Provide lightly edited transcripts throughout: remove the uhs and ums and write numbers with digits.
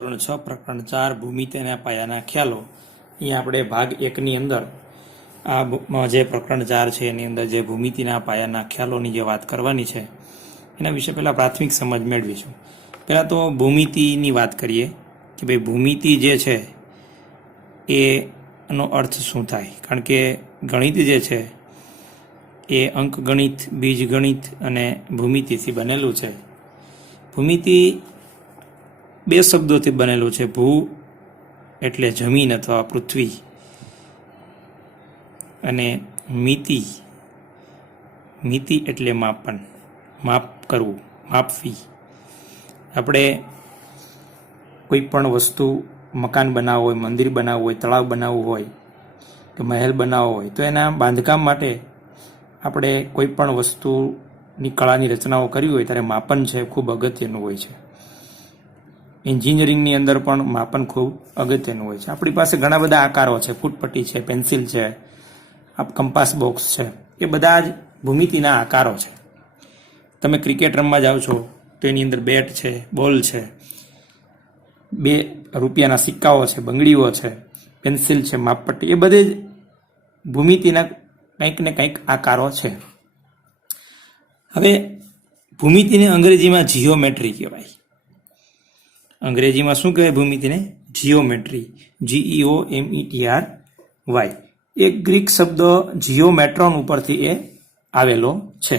ધોરણ 6 પ્રકરણ 4 ભૂમિતિના પાયાના ખ્યાલો. અહીંયા આપણે ભાગ 1 ની અંદર આ જે પ્રકરણ 4 છે એની અંદર જે ભૂમિતિના પાયાના ખ્યાલોની જે વાત કરવાની છે એના વિશે પહેલા પ્રાથમિક સમજ મેળવીશું. પહેલા તો ભૂમિતિની વાત કરીએ કે ભાઈ ભૂમિતિ જે છે એનો અર્થ શું થાય, કારણ કે ગણિત જે છે એ અંકગણિત, બીજગણિત અને ભૂમિતિથી બનેલું છે. ભૂમિતિ બે શબ્દોથી બનેલું છે. ભૂ એટલે જમીન અથવા પૃથ્વી અને મિતિ, મિતિ એટલે માપન, માપ કરવું, માપવી. આપણે કોઈ પણ વસ્તુ, મકાન બનાવવું હોય, મંદિર બનાવવું હોય, તળાવ બનાવવું હોય કે મહેલ બનાવવો હોય તો એના બાંધકામ માટે આપણે કોઈ પણ વસ્તુની કળાની રચનાઓ કરવી હોય ત્યારે માપન છે ખૂબ અગત્યનું હોય છે. એન્જિનિયરિંગની અંદર પણ માપન ખૂબ અગત્યનું હોય છે. આપણી પાસે ઘણા બધા આકારો છે, ફૂટપટ્ટી છે, પેન્સિલ છે, કંપાસ બોક્સ છે, એ બધા જ ભૂમિતિના આકારો છે. તમે ક્રિકેટ રમવા જાઓ છો તો એની અંદર બેટ છે, બોલ છે, 2 રૂપિયાના સિક્કાઓ છે, બંગડીઓ છે, પેન્સિલ છે, માપપટ્ટી, એ બધે જ ભૂમિતિના કંઈક ને કંઈક આકારો છે. હવે ભૂમિતિને અંગ્રેજીમાં જીઓમેટ્રી કહેવાય. અંગ્રેજીમાં શું કહેવાય ભૂમિતિને? Geometry, GEOMETRY. એક ગ્રીક શબ્દ જીઓમેટ્રોન ઉપરથી એ આવેલો છે.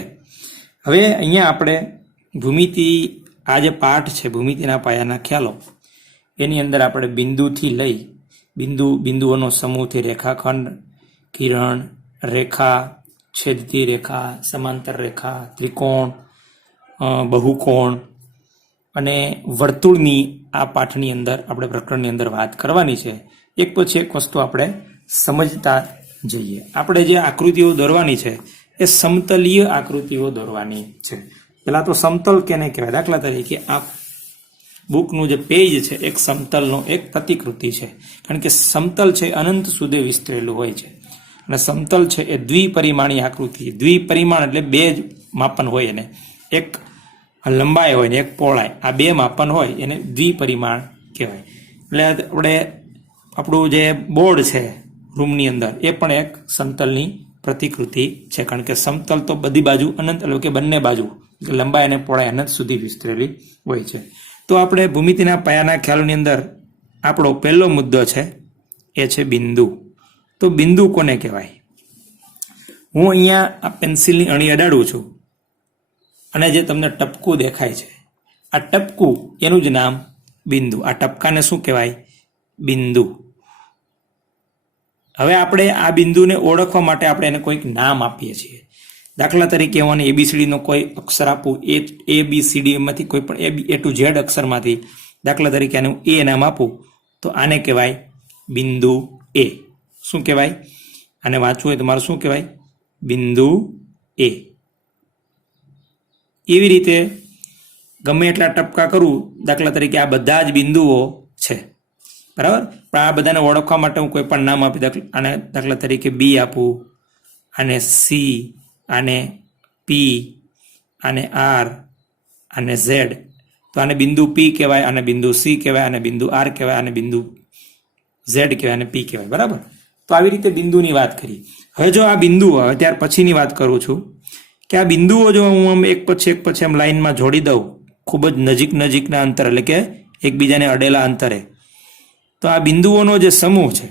હવે અહીંયા આપણે ભૂમિતિ, આ જે પાઠ છે ભૂમિતિના પાયાના ખ્યાલો, એની અંદર આપણે બિંદુથી લઈ બિંદુઓનો સમૂહથી રેખાખંડ, કિરણ, રેખા, છેદતી રેખા, સમાંતર રેખા, ત્રિકોણ, બહુકોણ અને વર્તુળની આ પાઠની અંદર આપણે પ્રકરણની અંદર વાત કરવાની છે. એક પછી એક વસ્તુ આપણે સમજતા જઈએ. આપણે જે આકૃતિઓ દોરવાની છે એ સમતલીય આકૃતિઓ દોરવાની છે. પહેલા તો સમતલ કેને કહેવાય? દાખલા તરીકે આ બુકનું જે પેજ છે એક સમતલનો એક પ્રતિકૃતિ છે, કારણ કે સમતલ છે અનંત સુધી વિસ્તરેલું હોય છે અને સમતલ છે એ દ્વિપરિમાણીય આકૃતિ. દ્વિપરિમાણ એટલે 2 જ માપન હોય, એને એક લંબાઈ હોય ને એક પહોળાઈ, આ 2 માપન હોય એને દ્વિપરિમાણ કહેવાય. એટલે આપણું જે બોર્ડ છે રૂમની અંદર એ પણ એક સમતલની પ્રતિકૃતિ છે, કારણ કે સમતલ તો બધી બાજુ અનંત, એટલે કે બંને બાજુ લંબાઈ અને પહોળાઈ અનંત સુધી વિસ્તરેલી હોય છે. તો આપણે ભૂમિતિના પાયાના ખ્યાલોની અંદર આપણો પહેલો મુદ્દો છે એ છે બિંદુ. તો બિંદુ કોને કહેવાય? હું અહીંયા આ પેન્સિલની અણી અડાડું છું અને જે તમને ટપકું દેખાય છે, આ ટપકું એનું જ નામ બિંદુ. આ ટપકાને શું કહેવાય? બિંદુ. હવે આપણે આ બિંદુને ઓળખવા માટે આપણે એને કોઈક નામ આપીએ છીએ. દાખલા તરીકે હું ABCD નો કોઈ અક્ષર આપું, ABCD એમાંથી કોઈ પણ A to Z અક્ષરમાંથી દાખલા તરીકે આને હું A નામ આપું તો આને કહેવાય બિંદુ A. શું કહેવાય? આને વાંચવું હોય તો મારે શું કહેવાય? બિંદુ A. એવી રીતે ગમે એટલા ટપકા કરું, દાખલા તરીકે આ બધા જ બિંદુઓ છે, બરાબર? પણ આ બધાને ઓળખવા માટે હું કોઈ પણ નામ આપી, આને દાખલા તરીકે B આપું, આને C, આને P, આને R, આને Z, તો આને બિંદુ P કહેવાય, આને બિંદુ C કહેવાય, આને બિંદુ R કહેવાય, આને બિંદુ Z કહેવાય, આને P કહેવાય, બરાબર? તો આવી રીતે બિંદુની વાત કરી. હવે જો આ બિંદુ, હવે ત્યાર પછીની વાત કરું છું કે આ બિંદુઓ જો હું આમ એક પછી આમ લાઈનમાં જોડી દઉં, ખૂબ જ નજીકના અંતર, એટલે કે એકબીજાને અડેલા અંતરે, તો આ બિંદુઓનો જે સમૂહ છે,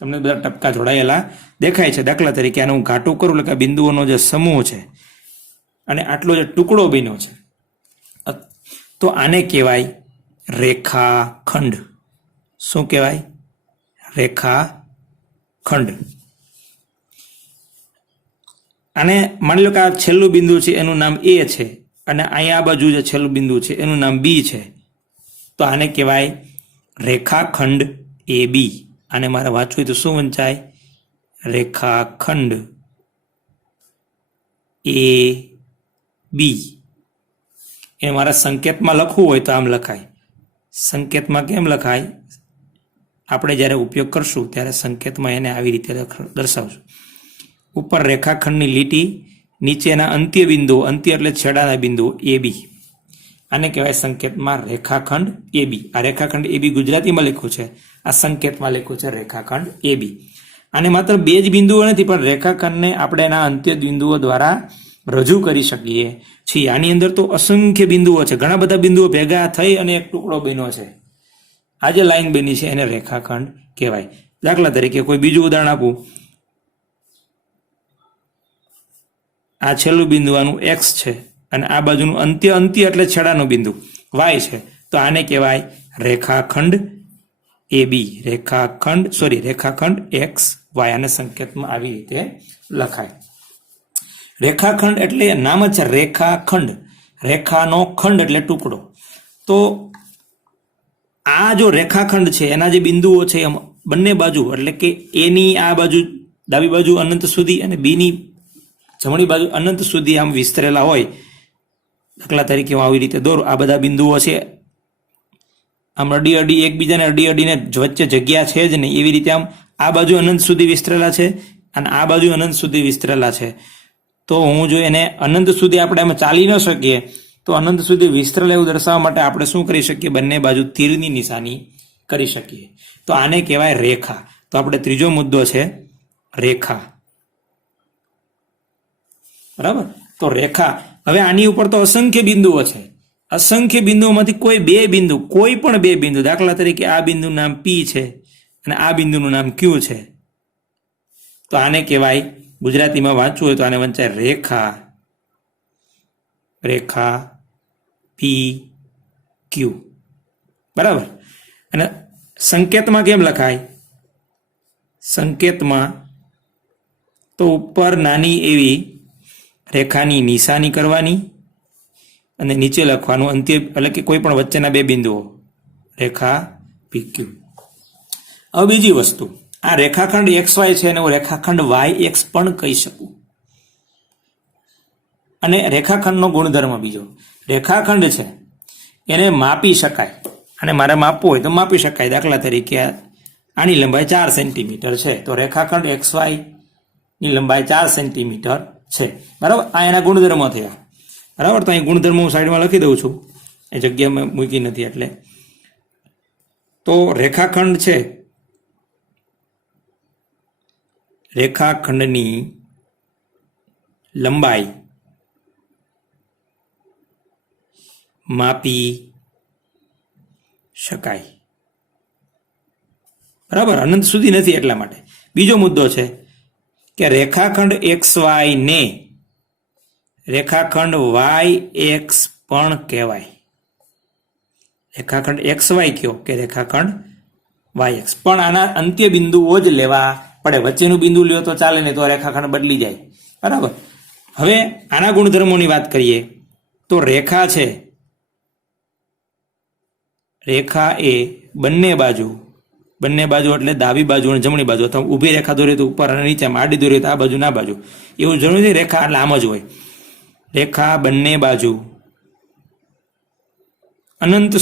તમને બધા ટપકા જોડાયેલા દેખાય છે. દાખલા તરીકે આને હું ઘાટું કરું એટલે કે બિંદુઓનો જે સમૂહ છે અને આટલો જે ટુકડો બન્યો છે, તો આને કહેવાય રેખાખંડ. શું કહેવાય? રેખાખંડ. અને માની લો કે આ છેલ્લું બિંદુ છે એનું નામ A છે અને અહીંયા આ બાજુ જે છેલ્લું બિંદુ છે એનું નામ B છે, તો આને કહેવાય રેખાખંડ AB. આને મારે વાંચવું તો શું વંચાય? રેખાખંડ AB. એ મારા સંકેતમાં લખવું હોય તો આમ લખાય. સંકેતમાં કેમ લખાય? આપણે જ્યારે ઉપયોગ કરશું ત્યારે સંકેતમાં એને આવી રીતે દર્શાવશું. ઉપર રેખાખંડની લીટી, નીચેના અંત્ય બિંદુ, અંત્ય એટલે છેડાના બિંદુ AB. આને કહેવાય સંકેતમાં રેખાખંડ AB. આ રેખાખંડ AB ગુજરાતીમાં લખ્યું છે, આ સંકેતમાં લખ્યું છે રેખાખંડ AB. આને માત્ર બે જ બિંદુઓ નથી, પણ રેખાખંડને આપણે એના અંત્ય બિંદુઓ દ્વારા રજૂ કરી શકીએ છીએ. આની અંદર તો અસંખ્ય બિંદુઓ છે, ઘણા બધા બિંદુઓ ભેગા થઈ અને એક ટુકડો બન્યો છે. આ જે લાઈન બની છે એને રેખાખંડ કહેવાય. દાખલા તરીકે કોઈ બીજું ઉદાહરણ આપું. આ છેલ્લું બિંદુ આનું X છે અને આ બાજુનું અંત્ય એટલે છેડાનું બિંદુ Y છે, તો આને કહેવાય રેખાખંડ AB. રેખાખંડ XY. આને સંકેતમાં આવી રીતે લખાય. રેખાખંડ એટલે નામ જ છે રેખાખંડ. રેખાનો ખંડ એટલે ટુકડો. તો આ જો રેખાખંડ છે એના જે બિંદુઓ છે એમ બંને બાજુ, એટલે કે એની આ બાજુ ડાબી બાજુ અનંત સુધી અને બીની જમણી બાજુ અનંત સુધી આમ વિસ્તરેલા હોય. દાખલા તરીકે હું આવી રીતે દોરું, આ બધા બિંદુઓ છે આમ અડી એકબીજાને અડીને વચ્ચે જગ્યા છે જ નહીં, એવી રીતે આમ આ બાજુ અનંત સુધી વિસ્તરેલા છે અને આ બાજુ અનંત સુધી વિસ્તરેલા છે. તો હું જો એને અનંત સુધી આપણે એમ ચાલી ન શકીએ, તો અનંત સુધી વિસ્તરેલા એવું દર્શાવવા માટે આપણે શું કરી શકીએ? બંને બાજુ તીરની નિશાની કરી શકીએ. તો આને કહેવાય રેખા. તો આપણે ત્રીજો મુદ્દો છે રેખા. બરાબર? તો રેખા. હવે આની ઉપર તો અસંખ્ય બિંદુઓ છે. અસંખ્ય બિંદુઓમાંથી કોઈ પણ બે બિંદુ, દાખલા તરીકે આ બિંદુનું નામ P છે અને આ બિંદુનું નામ Q છે, તો આને કહેવાય, ગુજરાતીમાં વાંચવું હોય તો આને વંચાય રેખા PQ. બરાબર? અને સંકેતમાં કેમ લખાય? સંકેતમાં તો ઉપર નાની એવી રેખાની નિશાની કરવાની અને નીચે લખવાનું અંત્ય, એટલે કે કોઈ પણ વચ્ચેના બે બિંદુઓ, રેખા PQ. હવે બીજી વસ્તુ, આ રેખાખંડ XY છે અને હું રેખાખંડ YX પણ કહી શકું. અને રેખાખંડનો ગુણધર્મ બીજો, રેખાખંડ છે એને માપી શકાય, અને મારે માપવું હોય તો માપી શકાય. દાખલા તરીકે આની લંબાઈ 4 સેન્ટીમીટર છે, તો રેખાખંડ XY ની લંબાઈ 4 સેન્ટીમીટર છે. બરાબર? આ એના ગુણધર્મો થયા. બરાબર? તો અહીં ગુણધર્મો હું સાઈડમાં લખી દઉં છું, એ જગ્યામાં મૂકી નથી એટલે. તો રેખાખંડ છે, રેખાખંડની લંબાઈ માપી શકાય. બરાબર? અનંત સુધી નથી એટલા માટે. બીજો મુદ્દો છે કે રેખાખંડ XY ને રેખાખંડ YX પણ કહેવાય. રેખાખંડ XY કયો કે રેખાખંડ YX, પણ આના અંત્ય બિંદુઓ જ લેવા પડે. વચ્ચેનું બિંદુ લ્યો તો ચાલે ને, તો રેખાખંડ બદલી જાય. બરાબર? હવે આના ગુણધર્મોની વાત કરીએ તો રેખા છે, રેખા એ બંને બાજુ એટલે ડાબી બાજુ અને જમણી બાજુ, અથવા ઊભી રેખા દોરીએ તો ઉપર અને નીચે, આડી દોરીએ તો આ બાજુ ના બાજુ, એવું જરૂરી નથી. રેખા એટલે આમ જ હોય. રેખા બંને બાજુ અનંત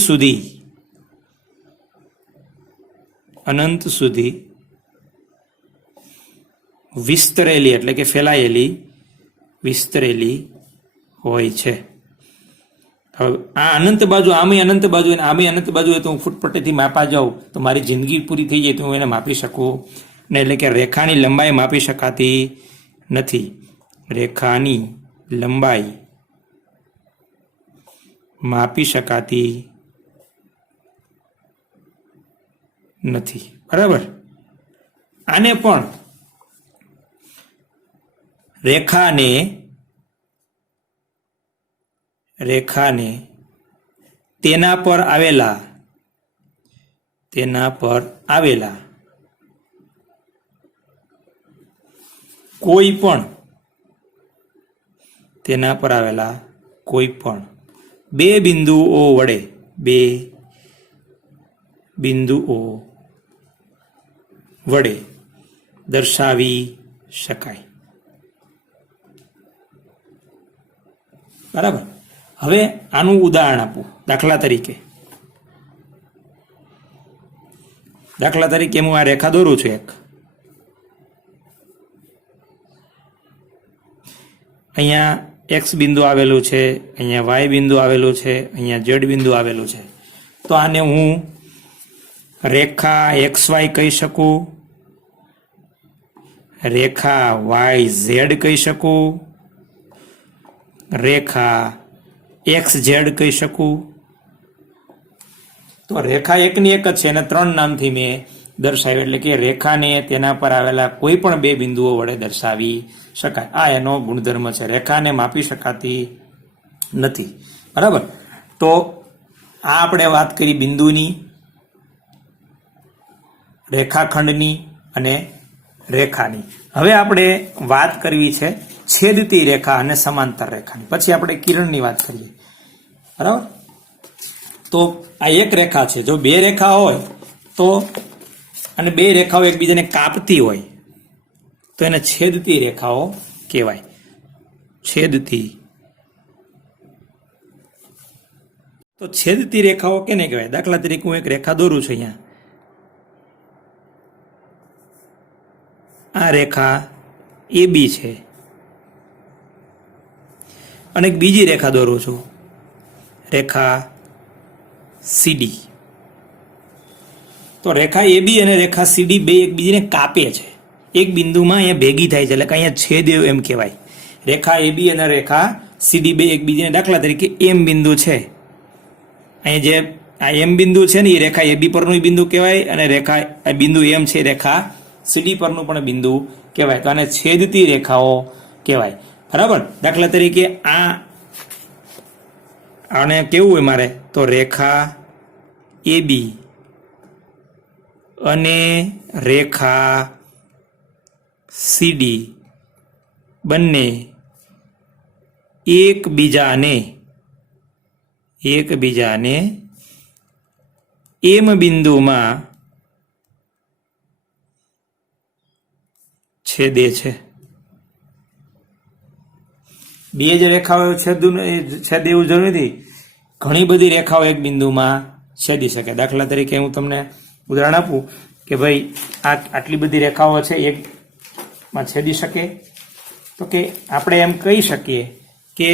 સુધી વિસ્તરેલી, એટલે કે વિસ્તરેલી હોય છે. હવે આ અનંત બાજુ, આમે અનંત બાજુ અને આમે અનંત બાજુ હોય તો હું ફૂટપટ્ટીથી માપા જાઉં તો મારી જિંદગી પૂરી થઈ જાય, તો હું એને માપી શકું ને. એટલે કે રેખાની લંબાઈ માપી શકાતી નથી. રેખાની લંબાઈ માપી શકાતી નથી. બરાબર? આને પણ રેખાને તેના પર આવેલા કોઈ પણ બે બિંદુઓ વડે દર્શાવી શકાય. બરાબર? હવે આનું ઉદાહરણ આપું. દાખલા તરીકે હું આ રેખા દોરું છું એક. અહીંયા એક્સ બિંદુ આવેલું છે, અહીંયા વાય બિંદુ આવેલું છે, અહીંયા ઝેડ બિંદુ આવેલું છે. તો આને હું રેખા એક્સ વાય કહી શકું, રેખા વાય ઝેડ કહી શકું, રેખા એક્સ ઝેડ કહી શકું. તો રેખા એકની એક જ છે અને 3 નામથી મેં દર્શાવ્યું, એટલે કે રેખાને તેના પર આવેલા કોઈ પણ 2 બિંદુઓ વડે દર્શાવી શકાય. આ એનો ગુણધર્મ છે. રેખાને માપી શકાતી નથી. બરાબર. તો આ આપણે વાત કરી બિંદુની, રેખાખંડની અને રેખાની. હવે આપણે વાત કરવી છે છેદતી રેખા અને સમાંતર રેખાની. પછી આપણે કિરણની વાત કરીએ. બરાબર. તો આ એક રેખા છે. જો 2 રેખા હોય તો અને 2 રેખાઓ એકબીજાને કાપતી હોય તો એને છેદતી રેખાઓ કહેવાય. છેદતી. તો છેદતી રેખાઓ કેને કહેવાય? દાખલા તરીકે હું એક રેખા દોરું છું. અહીંયા આ રેખા AB છે અને એક બીજી રેખા દોરું છું, રેખા CD. તો રેખા AB અને રેખા CD બે એકબીજાને કાપે છે, એક બિંદુમાં અહીંયા ભેગી થાય છે, એટલે કે અહીંયા છેદ એમ કહેવાય. રેખા AB અને રેખા CD બે એકબીજાને, દાખલા તરીકે M બિંદુ છે, અહીંયા જે આ M બિંદુ છે ને એ રેખા AB પરનું બિંદુ કહેવાય અને રેખા બિંદુ M છે રેખા CD પરનું પણ બિંદુ કહેવાય. તો આને છેદતી રેખાઓ કહેવાય. બરાબર. દાખલા તરીકે આને કેવું હોય મારે, તો રેખા AB અને રેખા CD બંને એકબીજાને M બિંદુમાં છેદે છે. બે જ રેખાઓ છેદે એવું જરૂર નથી, ઘણી બધી રેખાઓ એક બિંદુમાં છેદી શકે. દાખલા તરીકે હું તમને ઉદાહરણ આપું કે ભાઈ આટલી બધી રેખાઓ છે એકમાં છેદી શકે. તો કે આપણે એમ કહી શકીએ કે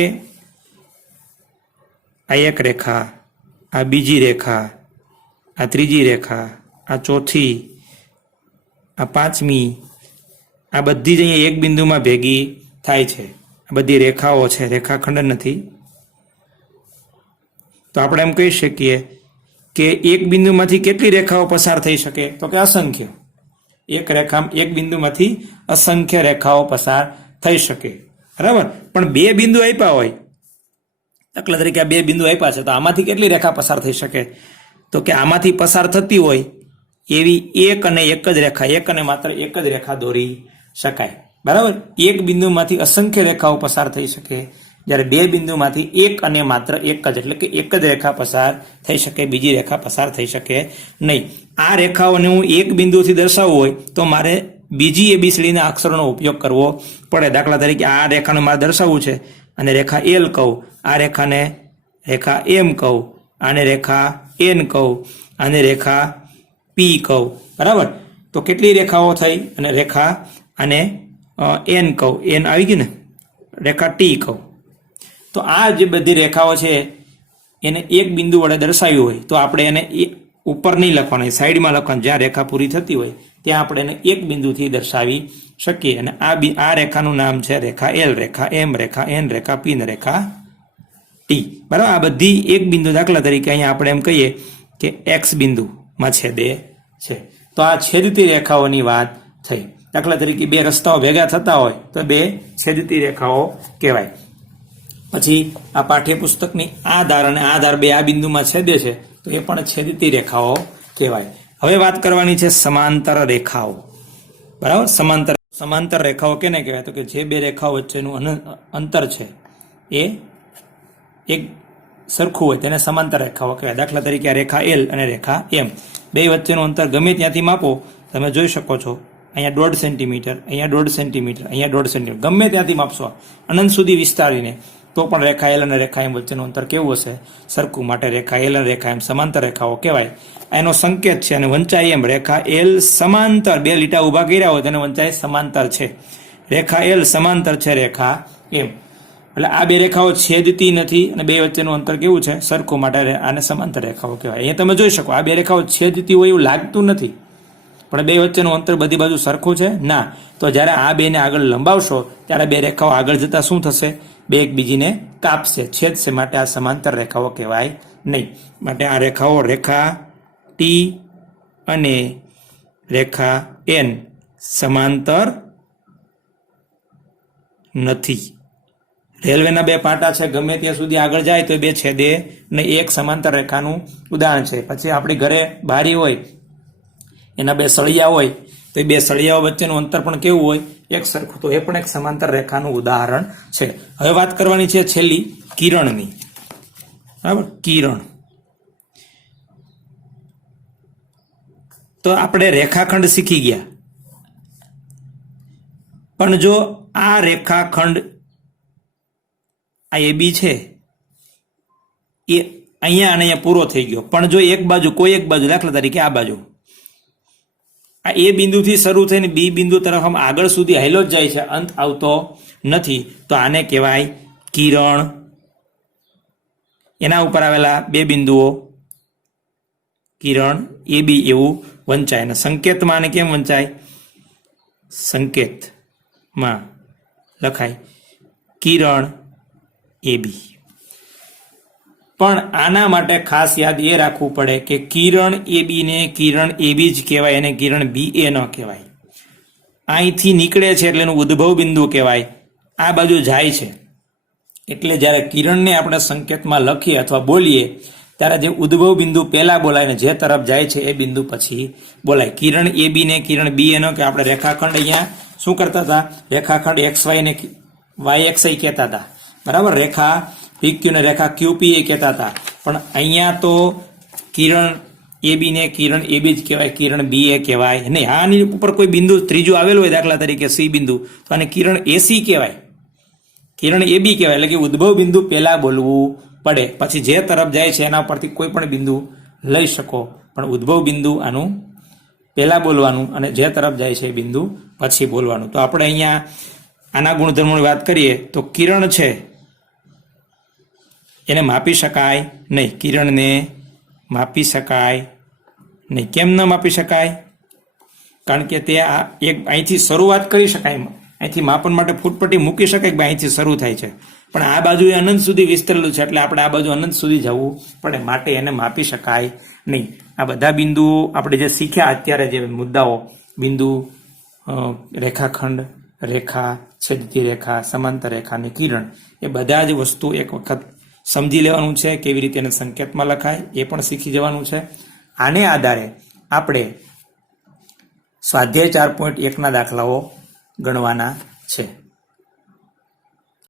આ એક રેખા, આ બીજી રેખા, આ ત્રીજી રેખા, આ ચોથી, આ પાંચમી, આ બધી જ અહીંયા એક બિંદુમાં ભેગી થાય છે. આ બધી રેખાઓ છે, રેખાખંડ નથી. તો આપણે એમ કહી શકીએ કે એક બિંદુમાંથી કેટલી રેખાઓ પસાર થઈ શકે, તો કે અસંખ્ય. એક બિંદુમાંથી અસંખ્ય રેખાઓ પસાર થઈ શકે. બરાબર. પણ 2 બિંદુ આપ્યા હોય, દાખલા તરીકે આ 2 બિંદુ આપ્યા છે, તો આમાંથી કેટલી રેખા પસાર થઈ શકે, તો કે આમાંથી પસાર થતી હોય એવી એક અને માત્ર એક જ રેખા દોરી શકાય. બરાબર. એક બિંદુમાંથી અસંખ્ય રેખાઓ પસાર થઈ શકે, જ્યારે 2 બિંદુમાંથી એક અને માત્ર એક જ, એટલે કે એક જ રેખા પસાર થઈ શકે, બીજી રેખા પસાર થઈ શકે નહીં. આ રેખાઓને હું એક બિંદુથી દર્શાવવું હોય તો મારે બીજી ABCDના અક્ષરોનો ઉપયોગ કરવો પડે. દાખલા તરીકે આ રેખાને મારે દર્શાવવું છે અને રેખા L કહું, આ રેખાને રેખા M કહું, આને રેખા N કહું, આને રેખા P કહું. બરાબર. તો કેટલી રેખાઓ થઈ, અને રેખા આને N કહું, N આવી ગયું ને, રેખા T કહું. તો આ જે બધી રેખાઓ છે એને એક બિંદુ વડે દર્શાવ્યું હોય તો આપણે એને ઉપર નહીં લખવાનું, સાઈડમાં લખવાનું. જ્યાં રેખા પૂરી થતી હોય ત્યાં આપણે એને એક બિંદુથી દર્શાવી શકીએ. અને આ રેખાનું નામ છે રેખા L, રેખા M, રેખા N, રેખા P અને રેખા T. બરાબર. આ બધી એક બિંદુ, દાખલા તરીકે અહીંયા આપણે એમ કહીએ કે X બિંદુમાં છેદે છે. તો આ છેદતી રેખાઓની વાત થઈ. દાખલા તરીકે 2 રસ્તાઓ ભેગા થતા હોય તો 2 છેદતી રેખાઓ કહેવાય. પછી આ પાઠ્યપુસ્તકની આ ધાર અને આ ધાર 2 આ બિંદુમાં છેદે છે તો એ પણ છેદતી રેખાઓ કહેવાય. હવે વાત કરવાની છે સમાંતર રેખાઓ. બરાબર. સમાંતર રેખાઓ કેને કહેવાય, તો કે જે 2 રેખાઓ વચ્ચેનું અંતર છે એ એક સરખું હોય તેને સમાંતર રેખાઓ કહેવાય. દાખલા તરીકે આ રેખા L અને રેખા M, 2 વચ્ચેનું અંતર ગમે ત્યાંથી માપો, તમે જોઈ શકો છો અહીંયા 1.5 સેન્ટીમીટર, અહીંયા 1.5 સેન્ટીમીટર, અહીંયા 1.5 સેન્ટીમીટર, ગમે ત્યાંથી માપશો અનંત સુધી વિસ્તારીને તો પણ રેખા L અને રેખા M વચ્ચેનું અંતર કેવું હશે, સરખું. માટે રેખા L અને રેખા M સમાંતર રેખાઓ કહેવાય. એનો સંકેત છે અને વંચાઈ M. રેખા L સમાંતર, 2 લીટા ઊભા કર્યા હોય તેને વંચાઈ સમાંતર છે. રેખા L સમાંતર છે રેખા M. એટલે આ બે રેખાઓ છેદતી નથી અને બે વચ્ચેનું અંતર કેવું છે? સરખું, માટે આને સમાંતર રેખાઓ કહેવાય. અહીંયા તમે જોઈ શકો આ બે રેખાઓ છેદતી હોય એવું લાગતું નથી, પણ બે વચ્ચેનું અંતર બધી બાજુ સરખું છે ના. તો જ્યારે આ બેને આગળ લંબાવશો ત્યારે બે રેખાઓ આગળ જતા શું થશે? બે એકબીજીને કાપશે, છેદશે, માટે આ સમાંતર રેખાઓ કહેવાય નહીં. માટે આ રેખાઓ રેખા ટી અને રેખા એન સમાંતર નથી. રેલવેના બે પાટા છે, ગમે ત્યાં સુધી આગળ જાય તો બે છેદે નહીં. એક સમાંતર રેખાનું ઉદાહરણ છે. પછી આપણી ઘરે બારી હોય, એના બે સળિયા હોય, તો એ બે સળિયાઓ વચ્ચેનું અંતર પણ કેવું હોય? એક સરખું. તો એ પણ એક સમાંતર રેખાનું ઉદાહરણ છે. હવે વાત કરવાની છે છેલ્લી કિરણની. બરાબર, કિરણ. તો આપણે રેખાખંડ શીખી ગયા, પણ જો આ રેખાખંડ આ AB છે એ અહીંયા અને અહીંયા પૂરો થઈ ગયો, પણ જો એક બાજુ, કોઈ એક બાજુ, દાખલા તરીકે આ બાજુ, આ A બિંદુથી શરૂ થઈને B બિંદુ તરફ આમ આગળ સુધી હાલ્યો જ જાય છે, અંત આવતો નથી, તો આને કહેવાય કિરણ. એના ઉપર આવેલા બે બિંદુઓ કિરણ AB એવું વંચાય. અને સંકેતમાં આને કેમ વંચાય? સંકેતમાં લખાય કિરણ AB. પણ આના માટે ખાસ યાદ એ રાખવું પડે કે કિરણ AB ને કિરણ AB જ કહેવાય, અને કિરણ BA ન કહેવાય. અહીંથી નીકળે છે એટલે એનું ઉદ્ભવ બિંદુ કહેવાય, આ બાજુ જાય છે એટલે જ્યારે કિરણને આપણે સંકેતમાં લખીએ અથવા બોલીએ ત્યારે જે ઉદ્ભવ બિંદુ પહેલા બોલાય ને જે તરફ જાય છે એ બિંદુ પછી બોલાય. કિરણ AB ને કિરણ BA નો કે આપણે રેખાખંડ અહીંયા શું કરતા હતા? રેખાખંડ XY ને YXI કહેતા હતા, બરાબર. રેખા PQ ને રેખા QP એ કહેતા હતા, પણ અહીંયા તો કિરણ AB ને કિરણ AB જ કહેવાય, કિરણ BA કહેવાય નહીં. આની ઉપર કોઈ બિંદુ ત્રીજું આવેલું હોય, દાખલા તરીકે C બિંદુ, તો આને કિરણ AC કહેવાય, કિરણ AB કહેવાય. એટલે કે ઉદ્ભવ બિંદુ પહેલા બોલવું પડે, પછી જે તરફ જાય છે એના પરથી કોઈ પણ બિંદુ લઈ શકો, પણ ઉદ્ભવ બિંદુ આનું પહેલા બોલવાનું અને જે તરફ જાય છે એ બિંદુ પછી બોલવાનું. તો આપણે અહીંયા આના ગુણધર્મોની વાત કરીએ તો કિરણ છે એને માપી શકાય નહીં, કિરણને માપી શકાય નહીં. કેમ ન માપી શકાય? કારણ કે તે આ એક અહીંથી શરૂઆત કરી શકાય, અહીંથી માપન માટે ફૂટપટ્ટી મૂકી શકાય કે અહીંથી શરૂ થાય છે, પણ આ બાજુ એ અનંત સુધી વિસ્તરેલું છે એટલે આપણે આ બાજુ અનંત સુધી જવું પડે, માટે એને માપી શકાય નહીં. આ બધા બિંદુઓ આપણે જે શીખ્યા અત્યારે, જે મુદ્દાઓ, બિંદુ, રેખાખંડ, રેખા, છેદતી રેખા, સમાંતર રેખા અને કિરણ, એ બધા જ વસ્તુ એક વખત સમજી લેવાનું છે. કેવી રીતે એને સંકેતમાં લખાય એ પણ શીખી જવાનું છે. આને આધારે આપણે સ્વાધ્યાય 4.1 દાખલાઓ ગણવાના છે.